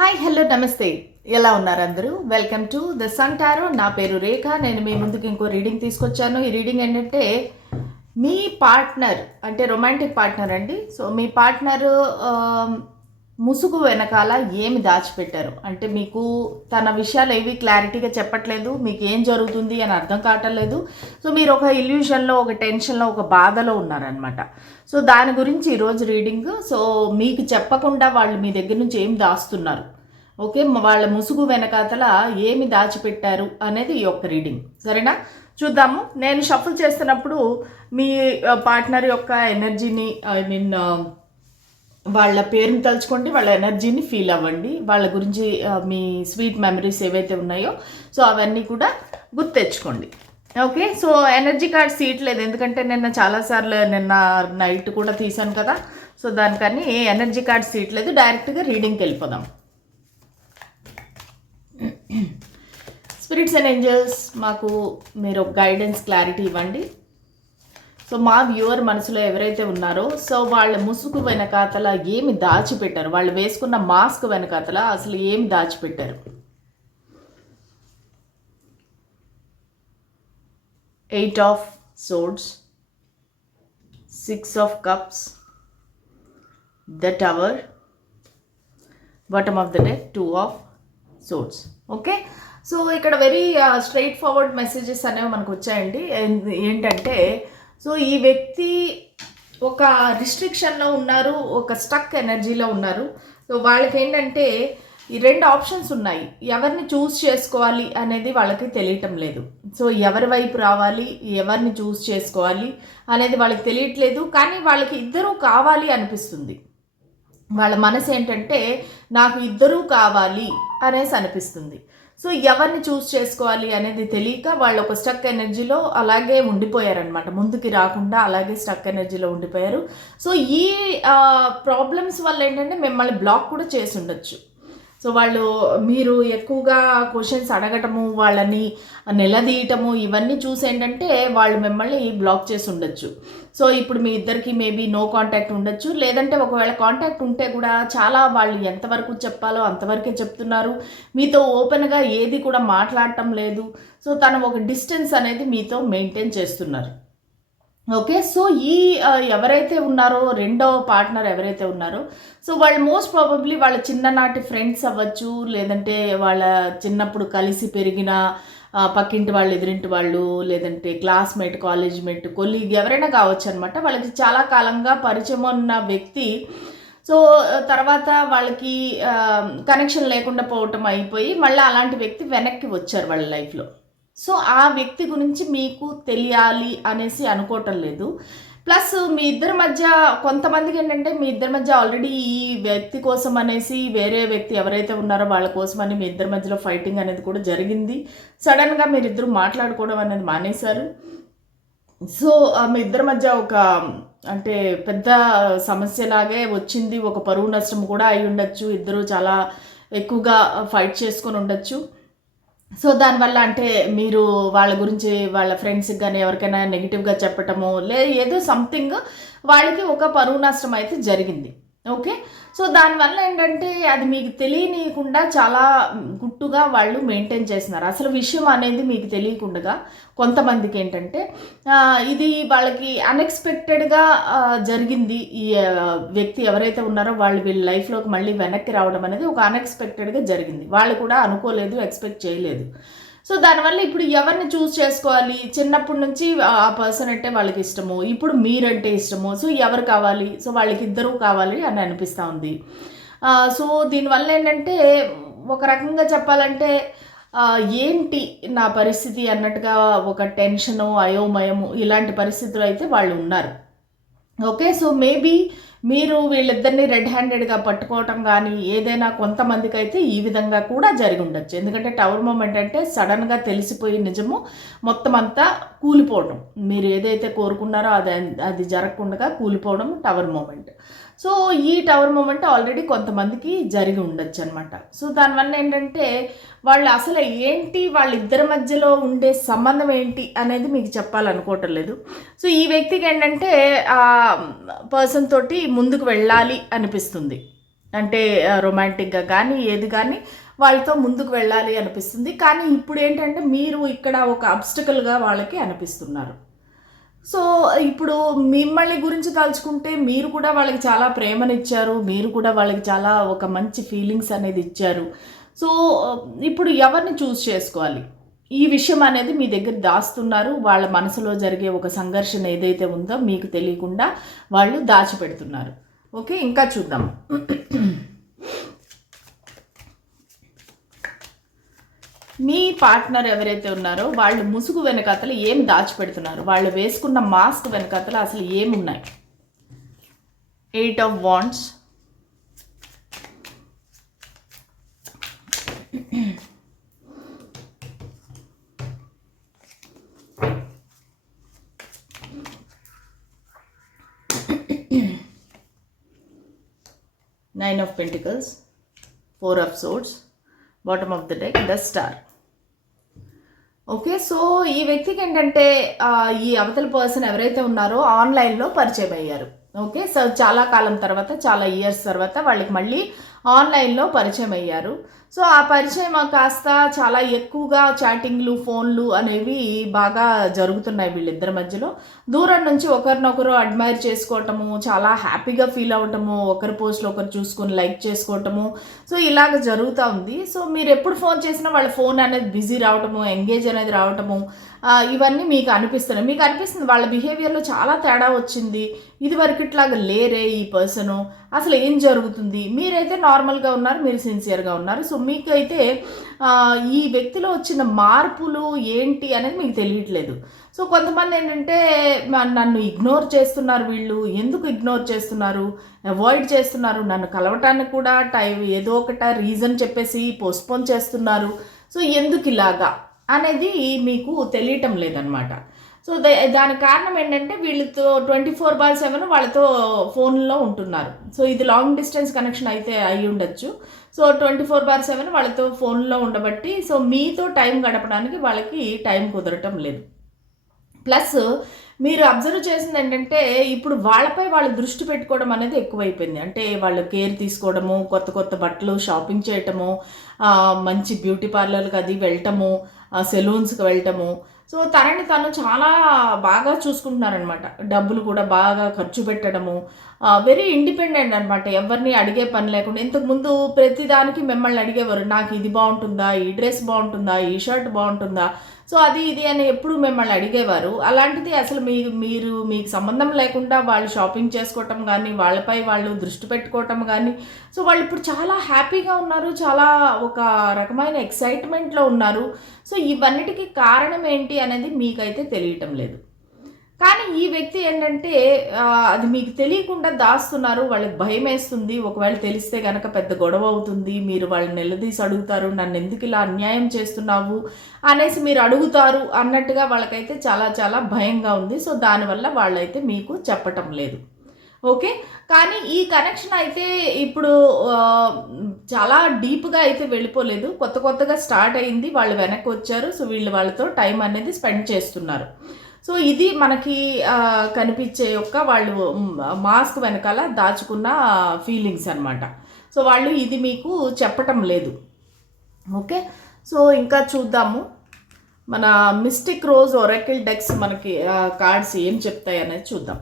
Hi hello నమస్తే. ఎలా ఉన్నారు అందరూ? Welcome to the Sun Tarot. నా పేరు రేఖ. నేను మీ ముందుకు ఇంకో రీడింగ్ తీసుకొచ్చాను. ఈ రీడింగ్ ఏంటంటే మీ పార్ట్నర్ అంటే రొమాంటిక్ పార్ట్నర్ అండి. సో మీ పార్ట్నర్ ముసుగు వెనకాల ఏమి దాచిపెట్టారు? అంటే మీకు తన విషయాలు ఏవి క్లారిటీగా చెప్పట్లేదు మీకు ఏం జరుగుతుంది అని అర్థం కావట్లేదు సో మీరు ఒక ఇల్యూషన్లో ఒక టెన్షన్లో ఒక బాధలో ఉన్నారనమాట సో దాని గురించి ఈరోజు రీడింగ్. సో మీకు చెప్పకుండా వాళ్ళు మీ దగ్గర నుంచి ఏం దాస్తున్నారు? ఓకే వాళ్ళ ముసుగు వెనకాతల ఏమి దాచిపెట్టారు అనేది ఈ యొక్క రీడింగ్. సరేనా? చూద్దాము. నేను షఫుల్ చేస్తున్నప్పుడు మీ పార్ట్నర్ యొక్క ఎనర్జీని ఐ మీన్ వాళ్ళ పేరుని తలుచుకోండి వాళ్ళ ఎనర్జీని ఫీల్ అవ్వండి. వాళ్ళ గురించి మీ స్వీట్ మెమరీస్ ఏవైతే ఉన్నాయో సో అవన్నీ కూడా గుర్తు తెచ్చుకోండి. Okay? So energy card seat లేదు. ఎందుకంటే నిన్న చాలాసార్లు నిన్న నైట్ కూడా తీసాను కదా. సో దానికని ఎనర్జీ కార్డ్ సీట్ లేదు. డైరెక్ట్గా రీడింగ్కి వెళ్ళిపోదాం. స్పిరిట్స్ అండ్ ఏంజల్స్ మాకు మీరు గైడెన్స్ క్లారిటీ ఇవ్వండి. సో మా వ్యూవర్ మనసులో ఎవరైతే ఉన్నారో సో వాళ్ళ ముసుగు వెనకాతల ఏమి దాచిపెట్టారు? వాళ్ళు వేసుకున్న మాస్క్ వెనకాతల అసలు ఏమి దాచిపెట్టారు? Eight of swords six of cups the tower bottom of the day two of swords okay so ఇక్కడ వెరీ స్ట్రైట్ ఫార్వర్డ్ మెసేజెస్ అనేవి మనకు వచ్చాయండి. ఏంటంటే సో ఈ వ్యక్తి ఒక రిస్ట్రిక్షన్లో ఉన్నారు ఒక స్టక్ ఎనర్జీలో ఉన్నారు. సో వాళ్ళకి ఏంటంటే ఈ రెండు ఆప్షన్స్ ఉన్నాయి. ఎవరిని చూస్ చేసుకోవాలి అనేది వాళ్ళకి తెలియటం లేదు. సో ఎవరి వైపు రావాలి ఎవరిని చూస్ చేసుకోవాలి అనేది వాళ్ళకి తెలియట్లేదు. కానీ వాళ్ళకి ఇద్దరూ కావాలి అనిపిస్తుంది. వాళ్ళ మనసు ఏంటంటే నాకు ఇద్దరూ కావాలి అనేసి అనిపిస్తుంది. సో ఎవరిని చూస్ చేసుకోవాలి అనేది తెలియక వాళ్ళు ఒక స్టక్ ఎనర్జీలో అలాగే ఉండిపోయారనమాట ముందుకి రాకుండా అలాగే స్టక్ ఎనర్జీలో ఉండిపోయారు. సో ఈ ప్రాబ్లమ్స్ వల్ల ఏంటంటే మిమ్మల్ని బ్లాక్ కూడా చేసి ఉండొచ్చు. సో వాళ్ళు మీరు ఎక్కువగా క్వశ్చన్స్ అడగటము వాళ్ళని నిలదీయటము ఇవన్నీ చూసి ఏంటంటే వాళ్ళు మిమ్మల్ని బ్లాక్ చేసి ఉండొచ్చు. సో ఇప్పుడు మీ ఇద్దరికి మేబీ నో కాంటాక్ట్ ఉండొచ్చు. లేదంటే ఒకవేళ కాంటాక్ట్ ఉంటే కూడా చాలా వాళ్ళు ఎంతవరకు చెప్పాలో అంతవరకే చెప్తున్నారు. మీతో ఓపెన్గా ఏది కూడా మాట్లాడటం లేదు. సో తను ఒక డిస్టెన్స్ అనేది మీతో మెయింటైన్ చేస్తున్నారు. ఓకే? సో ఈ ఎవరైతే ఉన్నారో రెండో పార్ట్నర్ ఎవరైతే ఉన్నారో సో వాళ్ళు మోస్ట్ ప్రాబబ్లీ వాళ్ళ చిన్ననాటి ఫ్రెండ్స్ అవ్వచ్చు లేదంటే వాళ్ళ చిన్నప్పుడు కలిసి పెరిగిన పక్కింటి వాళ్ళు ఎదురింటి వాళ్ళు లేదంటే క్లాస్మేట్ కాలేజ్ మేట్ కొలీగ్ ఎవరైనా కావచ్చు అనమాట వాళ్ళకి చాలా కాలంగా పరిచయం ఉన్న వ్యక్తి. సో తర్వాత వాళ్ళకి కనెక్షన్ లేకుండా పోవటం అయిపోయి మళ్ళీ అలాంటి వ్యక్తి వెనక్కి వచ్చారు వాళ్ళ లైఫ్లో. సో ఆ వ్యక్తి గురించి మీకు తెలియాలి అనేసి అనుకోవటం లేదు. ప్లస్ మీ ఇద్దరి మధ్య కొంతమందికి ఏంటంటే మీ ఇద్దరి మధ్య ఆల్రెడీ ఈ వ్యక్తి కోసం అనేసి వేరే వ్యక్తి ఎవరైతే ఉన్నారో వాళ్ళ కోసం అని మీ ఇద్దరి మధ్యలో ఫైటింగ్ అనేది కూడా జరిగింది. సడన్గా మీరిద్దరు మాట్లాడుకోవడం అనేది మానేశారు. సో మీ ఇద్దరి మధ్య ఒక అంటే పెద్ద సమస్యలాగే వచ్చింది. ఒక పరువు నష్టం కూడా అయి ఉండొచ్చు. ఇద్దరు చాలా ఎక్కువగా ఫైట్ చేసుకొని ఉండొచ్చు. సో దానివల్ల అంటే మీరు వాళ్ళ గురించి వాళ్ళ ఫ్రెండ్స్కి కానీ ఎవరికైనా నెగిటివ్గా చెప్పటము లే ఏదో సంథింగ్ వాళ్ళకి ఒక పరువు నష్టం అయితే జరిగింది. ఓకే? సో దానివల్ల ఏంటంటే అది మీకు తెలియనీయకుండా చాలా గుట్టుగా వాళ్ళు మెయింటైన్ చేస్తున్నారు. అసలు విషయం అనేది మీకు తెలియకుండా కొంతమందికి ఏంటంటే ఇది వాళ్ళకి అన్ఎక్స్పెక్టెడ్గా జరిగింది. ఈ వ్యక్తి ఎవరైతే ఉన్నారో వాళ్ళు వీళ్ళ లైఫ్లోకి మళ్ళీ వెనక్కి రావడం అనేది ఒక అన్ఎక్స్పెక్టెడ్గా జరిగింది. వాళ్ళు కూడా అనుకోలేదు ఎక్స్పెక్ట్ చేయలేదు. సో దానివల్ల ఇప్పుడు ఎవరిని చూస్ చేసుకోవాలి? చిన్నప్పటి నుంచి ఆ పర్సన్ అంటే వాళ్ళకి ఇష్టము? ఇప్పుడు మీరంటే ఇష్టము? సో ఎవరు కావాలి? సో వాళ్ళకి ఇద్దరు కావాలి అని అనిపిస్తూ ఉంది. సో దీనివల్ల ఏంటంటే ఒక రకంగా చెప్పాలంటే ఏంటి నా పరిస్థితి అన్నట్టుగా ఒక టెన్షను అయోమయము ఇలాంటి పరిస్థితులు అయితే వాళ్ళు ఉన్నారు. ఓకే సో మేబీ మీరు వీళ్ళిద్దరిని రెడ్ హ్యాండెడ్గా పట్టుకోవటం కానీ ఏదైనా కొంతమందికి అయితే ఈ విధంగా కూడా జరిగి ఉండొచ్చు. ఎందుకంటే టవర్ మూమెంట్ అంటే సడన్గా తెలిసిపోయి నిజము మొత్తం అంతా కూలిపోవడం మీరు ఏదైతే కోరుకున్నారో అది అది జరగకుండా కూలిపోవడం టవర్ మూమెంట్ సో ఈ టవర్ మూమెంట్ ఆల్రెడీ కొంతమందికి జరిగి ఉండొచ్చు అనమాట సో దానివల్ల ఏంటంటే వాళ్ళు అసలు ఏంటి వాళ్ళిద్దరి మధ్యలో ఉండే సంబంధం ఏంటి అనేది మీకు చెప్పాలనుకోవటం లేదు. సో ఈ వ్యక్తికి ఏంటంటే ఆ పర్సన్ తోటి ముందుకు వెళ్ళాలి అనిపిస్తుంది. అంటే రొమాంటిక్గా కానీ ఏది కానీ వాళ్ళతో ముందుకు వెళ్ళాలి అనిపిస్తుంది. కానీ ఇప్పుడు ఏంటంటే మీరు ఇక్కడ ఒక అబ్స్టకల్గా వాళ్ళకి అనిపిస్తున్నారు. సో ఇప్పుడు మిమ్మల్ని గురించి తలుచుకుంటే మీరు కూడా వాళ్ళకి చాలా ప్రేమనిచ్చారు మీరు కూడా వాళ్ళకి చాలా ఒక మంచి ఫీలింగ్స్ అనేది ఇచ్చారు. సో ఇప్పుడు ఎవరిని చూస్ చేసుకోవాలి? ఈ విషయం అనేది మీ దగ్గర దాస్తున్నారు వాళ్ళ మనసులో జరిగే ఒక సంఘర్షణ ఏదైతే ఉందో మీకు తెలియకుండా వాళ్ళు దాచిపెడుతున్నారు. ఓకే ఇంకా చూద్దాం. మీ పార్ట్నర్ ఎవరైతే ఉన్నారో వాళ్ళు ముసుగు వెనకాతలు ఏం దాచిపెడుతున్నారు? వాళ్ళు వేసుకున్న మాస్క్ వెనకాతలు అసలు ఏమున్నాయి? Eight of wands nine of pentacles four of swords bottom of the deck the star okay so ఈ వ్యక్తికి ఏంటంటే ఈ అవతల పర్సన్ ఎవరైతే ఉన్నారో ఆన్లైన్లో పరిచయం అయ్యారు. ఓకే సో చాలా కాలం తర్వాత చాలా ఇయర్స్ తర్వాత వాళ్ళకి మళ్ళీ ఆన్లైన్లో పరిచయం అయ్యారు. సో ఆ పరిచయం కాస్త చాలా ఎక్కువగా చాటింగ్లు ఫోన్లు అనేవి బాగా జరుగుతున్నాయి వీళ్ళిద్దరి మధ్యలో. దూరం నుంచి ఒకరినొకరు అడ్మైర్ చేసుకోవటము చాలా హ్యాపీగా ఫీల్ అవ్వటము ఒకరి పోస్ట్లు ఒకరు చూసుకొని లైక్ చేసుకోవటము సో ఇలాగ జరుగుతూ ఉంది. సో మీరు ఎప్పుడు ఫోన్ చేసినా వాళ్ళ ఫోన్ అనేది బిజీ రావటము ఎంగేజ్ అనేది రావటము ఇవన్నీ మీకు అనిపిస్తున్నాయి. మీకు అనిపిస్తుంది వాళ్ళ బిహేవియర్లో చాలా తేడా వచ్చింది ఇది వరకు ఇట్లాగా లేరే ఈ పర్సను అసలు ఏం జరుగుతుంది? మీరైతే నార్మల్గా ఉన్నారు మీరు సిన్సియర్గా ఉన్నారు సో మీకైతే ఈ వ్యక్తిలో వచ్చిన మార్పులు ఏంటి అనేది మీకు తెలియట్లేదు. సో కొంతమంది ఏంటంటే నన్ను ఇగ్నోర్ చేస్తున్నారు వీళ్ళు. ఎందుకు ఇగ్నోర్ చేస్తున్నారు? అవాయిడ్ చేస్తున్నారు. నన్ను కలవటానికి కూడా టైం ఏదో ఒకట రీజన్ చెప్పేసి పోస్ట్పోన్ చేస్తున్నారు. సో ఎందుకు ఇలాగా? అనేది మీకు తెలియటం లేదనమాట సో దా- దానికి కారణం ఏంటంటే వీళ్ళతో ట్వంటీ ఫోర్ బార్ సెవెన్ వాళ్ళతో ఫోన్లో ఉంటున్నారు. సో ఇది లాంగ్ డిస్టెన్స్ కనెక్షన్ అయితే అయి ఉండొచ్చు so twenty four bar seven వాళ్ళతో ఫోన్లో ఉండబట్టి సో మీతో టైం గడపడానికి వాళ్ళకి టైం కుదరటం లేదు. ప్లస్ మీరు అబ్జర్వ్ చేసింది ఏంటంటే ఇప్పుడు వాళ్ళపై వాళ్ళు దృష్టి పెట్టుకోవడం అనేది ఎక్కువైపోయింది. అంటే వాళ్ళు కేర్ తీసుకోవడము కొత్త కొత్త బట్టలు షాపింగ్ చేయటము మంచి బ్యూటీ పార్లర్కి అది వెళ్ళటము సెలూన్స్కి వెళ్ళటము. సో తనని తను చాలా బాగా చూసుకుంటున్నారనమాట. డబ్బులు కూడా బాగా ఖర్చు పెట్టడము వెరీ ఇండిపెండెంట్ అనమాట ఎవరిని అడిగే పని లేకుండా. ఇంతకుముందు ప్రతిదానికి మిమ్మల్ని అడిగేవారు నాకు ఇది బాగుంటుందా? ఈ డ్రెస్ బాగుంటుందా? ఈ షర్ట్ బాగుంటుందా? సో అది ఇది అని ఎప్పుడు మిమ్మల్ని అడిగేవారు. అలాంటిది అసలు మీ మీరు మీకు సంబంధం లేకుండా వాళ్ళు షాపింగ్ చేసుకోవటం కానీ వాళ్ళపై వాళ్ళు దృష్టి పెట్టుకోవటం కానీ సో వాళ్ళు ఇప్పుడు చాలా హ్యాపీగా ఉన్నారు. చాలా ఒక రకమైన ఎక్సైట్మెంట్లో ఉన్నారు. సో ఇవన్నిటికీ కారణం ఏంటి అనేది మీకైతే తెలియటం లేదు. కానీ ఈ వ్యక్తి ఏంటంటే అది మీకు తెలియకుండా దాస్తున్నారు వాళ్ళకి భయం వేస్తుంది. ఒకవేళ తెలిస్తే కనుక పెద్ద గొడవ అవుతుంది మీరు వాళ్ళని నిలదీసి అడుగుతారు నన్ను ఎందుకు ఇలా అన్యాయం చేస్తున్నావు? అనేసి మీరు అడుగుతారు అన్నట్టుగా వాళ్ళకైతే చాలా చాలా భయంగా ఉంది. సో దానివల్ల వాళ్ళైతే మీకు చెప్పటం లేదు. ఓకే? కానీ ఈ కనెక్షన్ అయితే ఇప్పుడు చాలా డీప్గా అయితే వెళ్ళిపోలేదు. కొత్త కొత్తగా స్టార్ట్ అయింది. వాళ్ళు వెనక్కి వచ్చారు. సో వీళ్ళు వాళ్ళతో టైం అనేది స్పెండ్ చేస్తున్నారు. సో ఇది మనకి కనిపించే యొక్క వాళ్ళు మాస్క్ వెనకాల దాచుకున్న ఫీలింగ్స్ అనమాట సో వాళ్ళు ఇది మీకు చెప్పటం లేదు. ఓకే? సో ఇంకా చూద్దాము. మన మిస్టిక్ రోజ్ ఒరకిల్ డెక్స్ మనకి కార్డ్స్ ఏం చెప్తాయి అనేది చూద్దాం.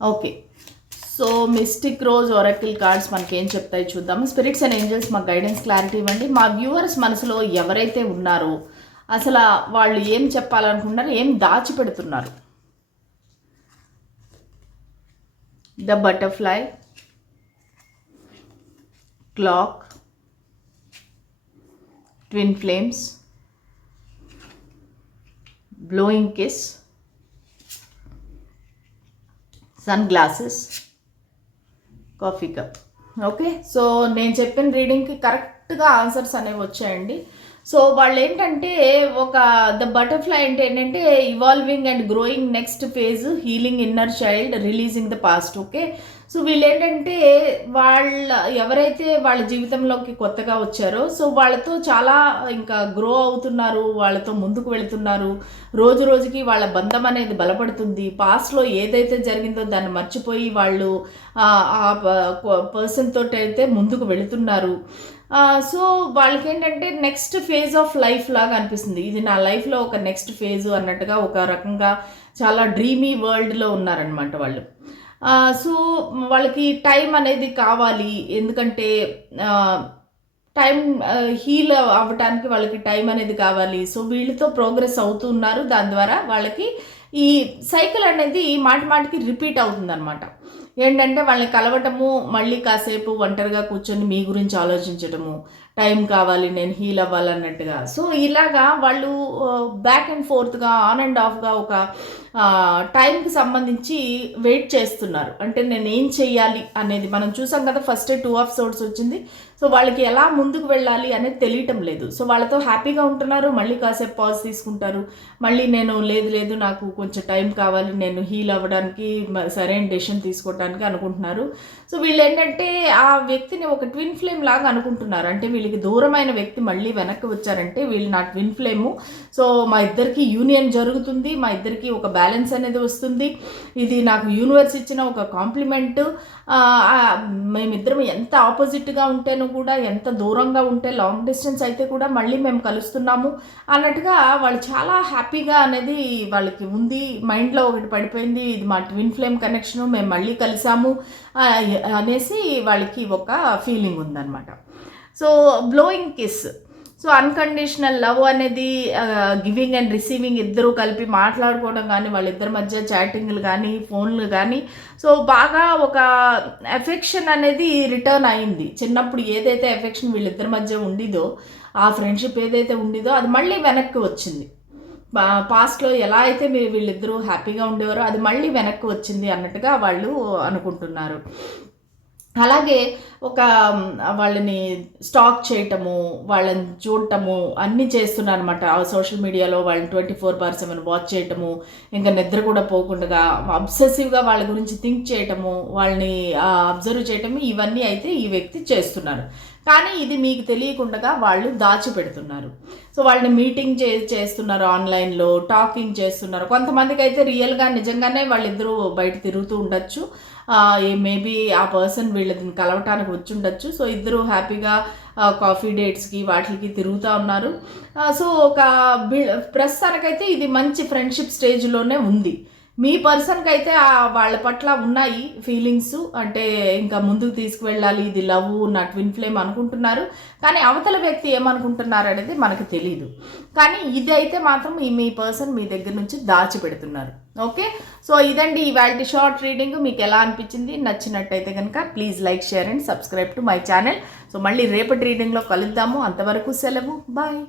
Okay. So mystic rose oracle cards మనకి ఏం చెప్తాయి చూద్దాము స్పిరిట్స్ అండ్ ఏంజల్స్ మాకు గైడెన్స్ క్లారిటీ ఇవ్వండి. మా వ్యూవర్స్ మనసులో ఎవరైతే ఉన్నారో అసలు వాళ్ళు ఏం చెప్పాలనుకుంటున్నారు ఏం దాచిపెడుతున్నారు? The butterfly clock twin flames blowing kiss sunglasses coffee cup. Okay? So నేను చెప్పిన రీడింగ్కి కరెక్ట్గా ఆన్సర్స్ అనేవి వచ్చాయండి. సో వాళ్ళు ఏంటంటే ఒక ద బటర్ఫ్లై అంటే ఏంటంటే evolving and growing next phase healing inner child releasing the past okay? So వీళ్ళు ఏంటంటే వాళ్ళ ఎవరైతే వాళ్ళ జీవితంలోకి కొత్తగా వచ్చారో సో వాళ్ళతో చాలా ఇంకా గ్రో అవుతున్నారు వాళ్ళతో ముందుకు వెళుతున్నారు. రోజు రోజుకి వాళ్ళ బంధం అనేది బలపడుతుంది. పాస్ట్లో ఏదైతే జరిగిందో దాన్ని మర్చిపోయి వాళ్ళు ఆ పర్సన్ తోటి అయితే ముందుకు వెళుతున్నారు. సో వాళ్ళకి ఏంటంటే నెక్స్ట్ ఫేజ్ ఆఫ్ లైఫ్ లాగా అనిపిస్తుంది. ఇది నా లైఫ్లో ఒక నెక్స్ట్ ఫేజ్ అన్నట్టుగా ఒక రకంగా చాలా డ్రీమీ వరల్డ్లో ఉన్నారనమాట వాళ్ళు. సో వాళ్ళకి టైం అనేది కావాలి. ఎందుకంటే టైం హీల్ అవ్వటానికి వాళ్ళకి టైం అనేది కావాలి. సో వీళ్ళతో ప్రోగ్రెస్ అవుతున్నారు దాని ద్వారా వాళ్ళకి ఈ సైకిల్ అనేది మాటి మాటికి రిపీట్ అవుతుందన్నమాట. ఏంటంటే వాళ్ళని కలవటము మళ్ళీ కాసేపు ఒంటరిగా కూర్చొని మీ గురించి ఆలోచించటము టైం కావాలి నేను హీల్ అవ్వాలన్నట్టుగా సో ఇలాగా వాళ్ళు బ్యాక్ అండ్ ఫోర్త్గా ఆన్ అండ్ ఆఫ్గా ఒక టైంకి సంబంధించి వెయిట్ చేస్తున్నారు. అంటే నేను ఏం చెయ్యాలి అనేది మనం చూసాం కదా ఫస్ట్ టూ ఆఫ్ సోర్స్ వచ్చింది. సో వాళ్ళకి ఎలా ముందుకు వెళ్ళాలి అనేది తెలియటం లేదు. సో వాళ్ళతో హ్యాపీగా ఉంటున్నారు మళ్ళీ కాసేపు పాజ్ తీసుకుంటారు. మళ్ళీ నేను లేదు లేదు నాకు కొంచెం టైం కావాలి నేను హీల్ అవ్వడానికి సరైన డెసిషన్ తీసుకోవడానికి అనుకుంటున్నారు. సో వీళ్ళు ఏంటంటే ఆ వ్యక్తిని ఒక ట్విన్ ఫ్లేమ్ లాగా అనుకుంటున్నారు. అంటే వీళ్ళు వీళ్ళకి దూరమైన వ్యక్తి మళ్ళీ వెనక్కి వచ్చారంటే వీళ్ళు నా ట్విన్ ఫ్లేము. సో మా ఇద్దరికి యూనియన్ జరుగుతుంది. మా ఇద్దరికి ఒక బ్యాలెన్స్ అనేది వస్తుంది. ఇది నాకు యూనివర్స్ ఇచ్చిన ఒక కాంప్లిమెంట్. మేమిద్దరం ఎంత ఆపోజిట్గా ఉంటేనో కూడా ఎంత దూరంగా ఉంటే లాంగ్ డిస్టెన్స్ అయితే కూడా మళ్ళీ మేము కలుస్తున్నాము అన్నట్టుగా వాళ్ళు చాలా హ్యాపీగా అనేది వాళ్ళకి ఉంది. మైండ్లో ఒకటి పడిపోయింది. ఇది మా ట్విన్ ఫ్లేమ్ కనెక్షను. మేము మళ్ళీ కలిసాము. అనేసి వాళ్ళకి ఒక ఫీలింగ్ ఉందన్నమాట. So blowing kiss so unconditional love అనేది గివింగ్ అండ్ రిసీవింగ్ ఇద్దరు కలిపి మాట్లాడుకోవడం కానీ వాళ్ళిద్దరి మధ్య చాటింగ్లు కానీ ఫోన్లు కానీ సో బాగా ఒక ఎఫెక్షన్ అనేది రిటర్న్ అయింది. చిన్నప్పుడు ఏదైతే ఎఫెక్షన్ వీళ్ళిద్దరి మధ్య ఉండిదో ఆ ఫ్రెండ్షిప్ ఏదైతే ఉండిదో అది మళ్ళీ వెనక్కి వచ్చింది. పాస్ట్లో ఎలా అయితే మీరు వీళ్ళిద్దరూ హ్యాపీగా ఉండేవారో అది మళ్ళీ వెనక్కి వచ్చింది అన్నట్టుగా వాళ్ళు అనుకుంటున్నారు. అలాగే ఒక వాళ్ళని స్టాక్ చేయటము వాళ్ళని చూడటము అన్నీ చేస్తున్నారు అనమాట సోషల్ మీడియాలో వాళ్ళని twenty four bar seven watch చేయటము ఇంకా నిద్ర కూడా పోకుండా అబ్సెసివ్గా వాళ్ళ గురించి థింక్ చేయటము వాళ్ళని అబ్జర్వ్ చేయటము ఇవన్నీ అయితే ఈ వ్యక్తి చేస్తున్నారు. కానీ ఇది మీకు తెలియకుండా వాళ్ళు దాచిపెడుతున్నారు. సో వాళ్ళని మీటింగ్ చే చేస్తున్నారు ఆన్లైన్లో టాకింగ్ చేస్తున్నారు. కొంతమందికి అయితే రియల్గా నిజంగానే వాళ్ళిద్దరూ బయట తిరుగుతూ ఉండొచ్చు. మేబీ ఆ పర్సన్ వీళ్ళని కలవటానికి వచ్చి ఉండొచ్చు సో ఇద్దరు హ్యాపీగా కాఫీ డేట్స్కి వాటికి తిరుగుతూ ఉన్నారు. సో ఒక ప్రస్తుతానికైతే ఇది మంచి ఫ్రెండ్షిప్ స్టేజ్లోనే ఉంది. మీ పర్సన్కి అయితే వాళ్ళ పట్ల ఉన్నాయి ఫీలింగ్స్ అంటే ఇంకా ముందుకు తీసుకువెళ్ళాలి ఇది లవ్ నా ట్విన్ ఫ్లేమ్ అనుకుంటున్నారు. కానీ అవతల వ్యక్తి ఏమనుకుంటున్నారు అనేది మనకు తెలియదు కానీ ఇది అయితే మాత్రం ఈ మీ పర్సన్ మీ దగ్గర నుంచి దాచిపెడుతున్నారు. ఓకే? సో ఇదండి ఇవాళ షార్ట్ రీడింగ్. మీకు ఎలా అనిపించింది? నచ్చినట్టయితే కనుక please like share and subscribe to my channel so మళ్ళీ రేపటి రీడింగ్లో కలుద్దాము. అంతవరకు సెలవు. బాయ్